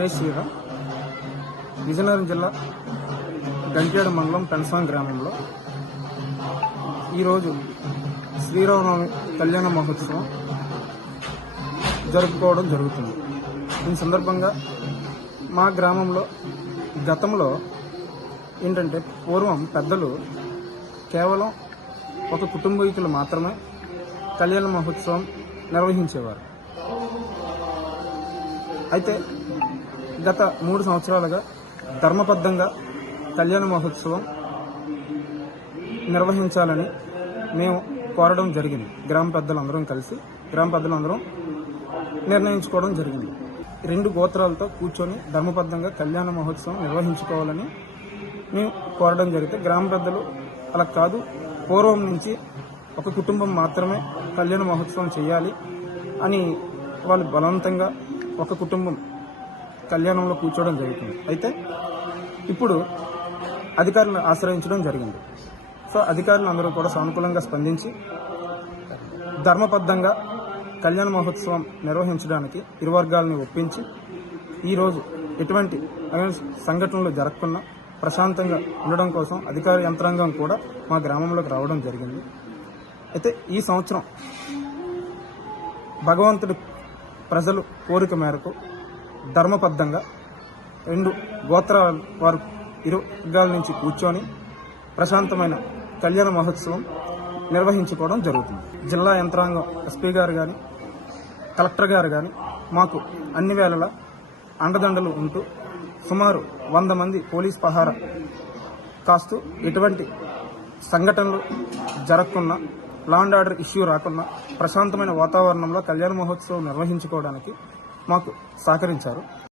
జై శ్రీరామ్. విజయనగరం జిల్లా గంట్యాడ మండలం పెన్సాం గ్రామంలో ఈరోజు శ్రీరామనవమి కళ్యాణ మహోత్సవం జరుపుకోవడం జరుగుతుంది. ఈ సందర్భంగా మా గ్రామంలో గతంలో ఏంటంటే పూర్వం పెద్దలు కేవలం ఒక కుటుంబీకులు మాత్రమే కళ్యాణ మహోత్సవం నిర్వహించేవారు. అయితే గత 3 సంవత్సరాలుగా ధర్మబద్ధంగా కళ్యాణ మహోత్సవం నిర్వహించాలని మేము కోరడం జరిగింది. గ్రామ పెద్దలందరం కలిసి నిర్ణయించుకోవడం జరిగింది. 2 గోత్రాలతో కూర్చొని ధర్మబద్ధంగా కళ్యాణ మహోత్సవం నిర్వహించుకోవాలని మేము కోరడం జరిగితే గ్రామ పెద్దలు అలా కాదు, పూర్వం నుంచి ఒక కుటుంబం మాత్రమే కళ్యాణ మహోత్సవం చేయాలి అని వాళ్ళు బలవంతంగా ఒక కుటుంబం కళ్యాణంలో కూర్చోవడం జరుగుతుంది. అయితే ఇప్పుడు అధికారులను ఆశ్రయించడం జరిగింది. సో అధికారులు అందరూ కూడా సానుకూలంగా స్పందించి ధర్మబద్ధంగా కళ్యాణ మహోత్సవం నిర్వహించడానికి ఇరు వర్గాలని ఒప్పించి ఈరోజు ఎటువంటి సంఘటనలు జరగకుండా ప్రశాంతంగా ఉండడం కోసం అధికార యంత్రాంగం కూడా మా గ్రామంలోకి రావడం జరిగింది. అయితే ఈ సంవత్సరం భగవంతుడి ప్రజలు కోరిక మేరకు ధర్మబద్ధంగా 2 గోత్రాల వారు ఇరు వర్గాల నుంచి కూర్చొని ప్రశాంతమైన కళ్యాణ మహోత్సవం నిర్వహించుకోవడం జరుగుతుంది. జిల్లా యంత్రాంగం ఎస్పీ గారు కానీ కలెక్టర్ గారు కానీ మాకు అన్ని వేళలా అండదండలు ఉంటూ సుమారు 100 మంది పోలీస్ పహారా కాస్తూ ఎటువంటి సంఘటనలు జరగకుండా, లా అండ్ ఆర్డర్ ఇష్యూ రాకుండా ప్రశాంతమైన వాతావరణంలో కళ్యాణ మహోత్సవం నిర్వహించుకోవడానికి మాకు సహకరించారు.